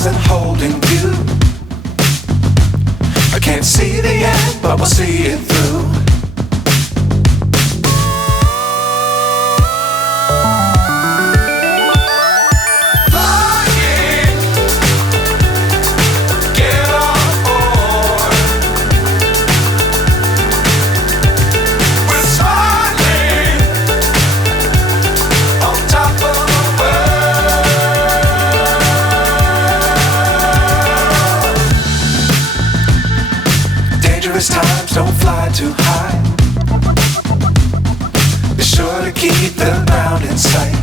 stars and holding you. I can't see the end, but we'll see it through. Times don't fly too high. Be sure to keep the ground in sight.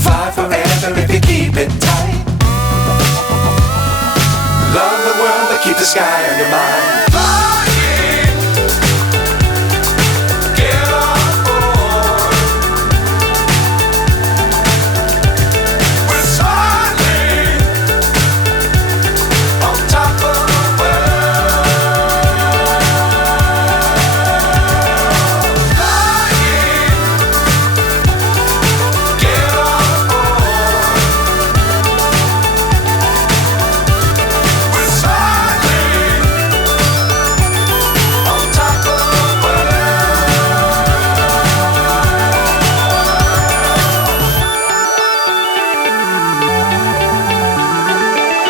Fly forever if you keep it tight. Love the world but keep the sky on your mind.